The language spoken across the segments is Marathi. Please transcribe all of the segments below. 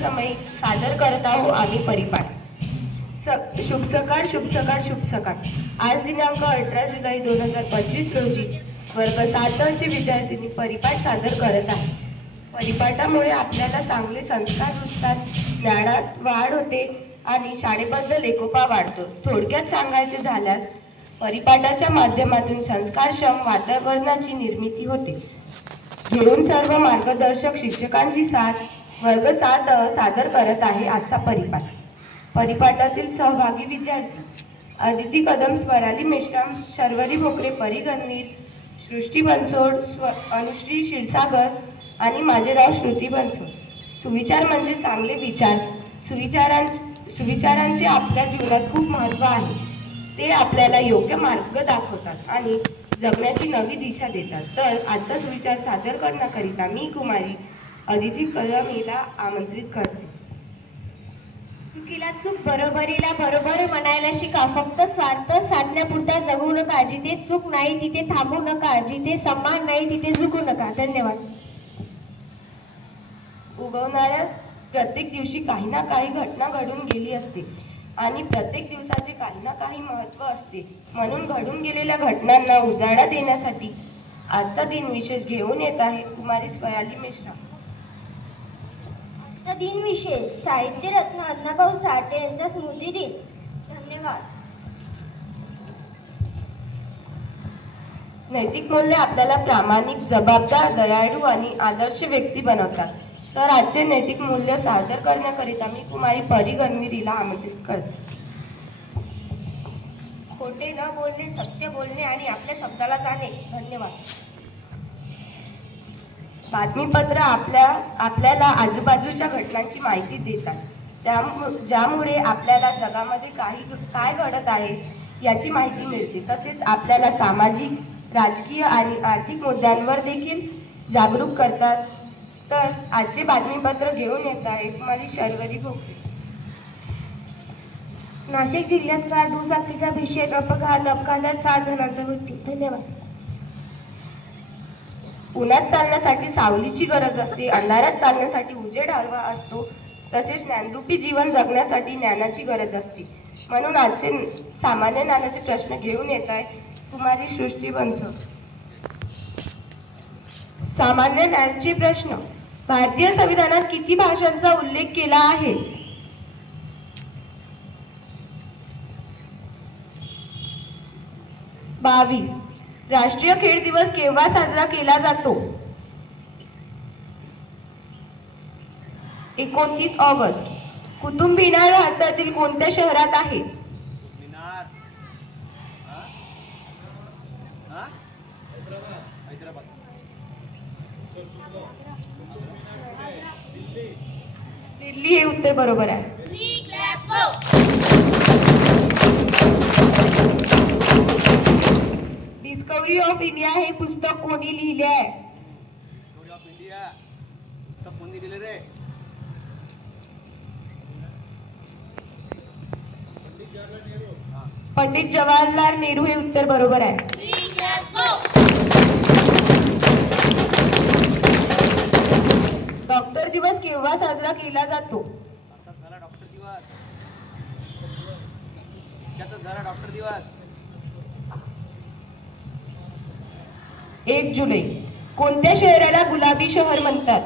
समयी सादर करत आहोत आम्ही परिपाठ. शुभ सकाळ, शुभ सकाळ, शुभ सकाळ. आज दिनांक 18 जुलै 2025 रोजी वर्ग 7 चे विद्यार्थिनी परिपाठ सादर करत आहे. परिपाठामुळे आपल्याला चांगले संस्कार रुजतात, ज्ञानात वाढ होते आणि शाळेबद्दल एकोपा वाढतो. थोडक्यात सांगायचे झाल्यास परिपाठाच्या माध्यमातून संस्कारक्षम वातावरणाची निर्मिती होते. घेऊन सर्व मार्गदर्शक शिक्षकांची साथ वर्ग 7 सादर करत आहे आजचा परिपाठ. परिपाठातील सहभागी विद्यार्थी अदिती कदम, स्वराली मेश्राम, शर्वरी भोकरे, परी गणवीर, सृष्टी बनसोड, अनुश्री क्षीरसागर आणि माझे नाव श्रुती बनसोड. सुविचार म्हणजे चांगले विचार. सुविचारांचे आपल्या जीवनात खूप महत्त्व आहे. ते आपल्याला योग्य मार्ग दाखवतात आणि जगण्याची नवी दिशा देतात. तर आजचा सुविचार सादर करण्याकरिता मी कुमारी अदिती कदम हिला आमंत्रित करते. चुकीला चूक, बरोबरीला बरोबर म्हणायला शिका. फक्त स्वार्थ साधण्यापुरता जगू नका. जिथे चूक नाही तिथे थांबू नका. जिथे सन्मान नाही तिथे झुकू नका. धन्यवाद. उगवणाऱ्या प्रत्येक दिवशी काही ना काही घटना घडून गेली असते आणि प्रत्येक दिवसाचे काही ना काही महत्त्व असते. म्हणून घडून गेलेल्या घटनांना उजाळा देण्यासाठी आजचा दिन विशेष घेऊन येत आहे कुमारी स्वराली मेश्राम. आजचा दिन विशेष साहित्य रत्न अण्णाभाऊ साठे यांचा स्मृती दिन. धन्यवाद. नैतिक मूल्य आपल्याला प्रामाणिक, जबाबदार, दयाळू आणि आदर्श व्यक्ती बनवतात. तर आजचे नैतिक मूल्य सादर करण्याकरिता मी कुमारी परी गणवीर हिला आमंत्रित करते. खोटे न बोलणे, सत्य बोलणे आणि आपल्या शब्दाला जाणे. धन्यवाद. बातमीपत्र आपल्याला आजूबाजूच्या घटनांची माहिती देतात, ज्यामुळे आपल्याला जगामध्ये काय घडत आहे याची माहिती मिळते. तसेच आपल्याला सामाजिक, राजकीय आणि आर्थिक मुद्द्यांवर देखील जागरूक करतात. तर आजचे बातमीपत्र घेऊन येत आहे कुमारी शर्वरी भोकरे. नाशिक जिल्ह्यात काल दुचाकीचा भीषण अपघातात 7 जणांचा मृत्यू. धन्यवाद. उन्हात चालण्यासाठी सावलीची गरज असते, अंधारात चालण्यासाठी उजेड हवा असतो. तसेच ज्ञानरूपी जीवन जगण्यासाठी ज्ञानाची गरज असते. म्हणून आजचे सामान्य ज्ञानाचे प्रश्न घेऊन येत आहे कुमारी सृष्टी बनसोड. सामान्य ज्ञानाचे प्रश्न. भारतीय संविधानात किती भाषांचा उल्लेख केला आहे? बावीस. राष्ट्रीय खेळ दिवस केव्हा साजरा केला जातो? 29 ऑगस्ट. कुतुब मिनार भारतातील कोणत्या शहरात आहे? दिल्ली हे उत्तर बरोबर आहे. डिस्कवरी ऑफ इंडिया हे पुस्तक कोणी लिहिले आहे? डिस्कवरी ऑफ इंडिया पुस्तक कोणी लिहिले रे? पंडित जवाहरलाल नेहरू हे उत्तर बरोबर आहे. डॉक्टर दिवस केव्हा साजरा केला जातो? झाला डॉक्टर दिवस. झाला डॉक्टर दिवस. 1 जुलै. कोणत्या शहराला गुलाबी शहर म्हणतात?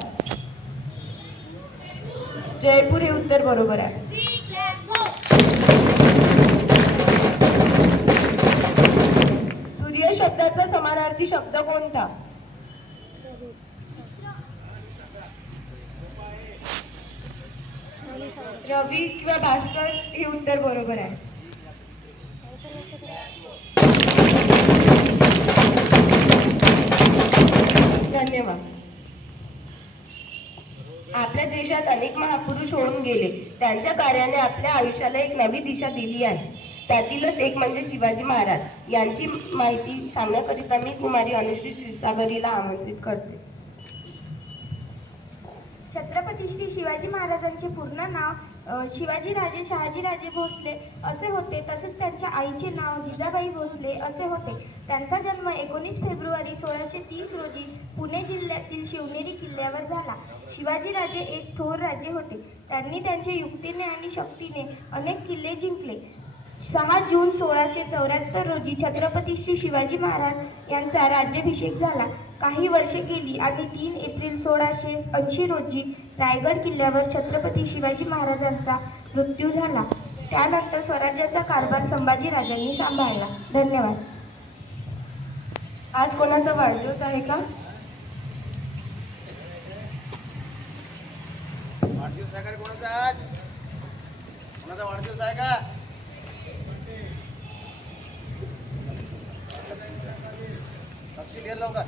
जयपूर हे उत्तर बरोबर आहे. सूर्य शब्दाचा समानार्थी शब्द कोणता? रवी किंवा भास्कर हे उत्तर बरोबर आहे. धन्यवाद. आपल्या देशात अनेक महापुरुष होऊन गेले. त्यांच्या कार्याने आपल्या आयुष्याला एक नवी दिशा दिली आहे. त्यातीलच एक म्हणजे शिवाजी महाराज. यांची माहिती सांगण्याकरिता मी कुमारी अनुश्री क्षीरसागर हिला आमंत्रित करते. छत्रपती श्री शिवाजी शिवाजी महाराजांचे पूर्ण नाव शिवाजीराजे शहाजीराजे भोसले असे होते. तसेच त्यांच्या आईचे नाव जिजाबाई भोसले असे होते. त्यांचा जन्म 19 फेब्रुवारी 1630 रोजी पुणे जिल्ह्यातील शिवनेरी किल्ल्यावर झाला. शिवाजीराजे एक थोर राजे होते. त्यांनी त्यांच्या युक्तीने आणि शक्तीने अनेक किल्ले जिंकले. 6 जून 1674 रोजी छत्रपती श्री शिवाजी महाराज यांचा राज्याभिषेक झाला. काही वर्षे गेली आणि 3 एप्रिल 1680 रोजी रायगड किल्ल्यावर छत्रपती शिवाजी महाराजांचा मृत्यू झाला. त्यानंतर स्वराज्याचा कारभार संभाजी राजांनी सांभाळला. धन्यवाद. आज कोणाचा वाढदिवस आहे का? वाढदिवस आहे का रे कोणाचा आज? कोणाचा वाढदिवस आहे का? तपशील घे लवकर.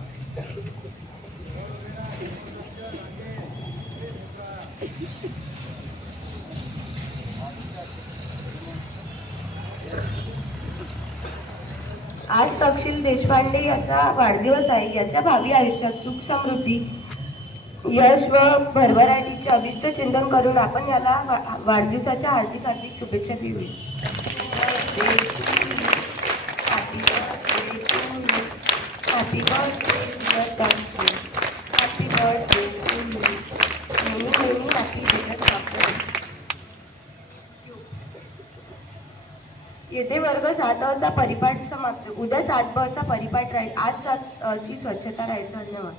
आज तपशील देशपांडे याचा वाढदिवस आहे. याच्या भावी आयुष्यात सुख समृद्धी यश व भरभराटीचे अभिष्ट चिंतन करून आपण याला वाढदिवसाच्या हार्दिक हार्दिक शुभेच्छा देऊया. Happy birthday dear Tansu. Happy birthday to you. Many many happy returns of the day. येथे वर्ग 7 चा परिपाठ समाप्त. उद्या 7 ब चा परिपाठ राहील. आज 7 ची स्वच्छता राहील. धन्यवाद.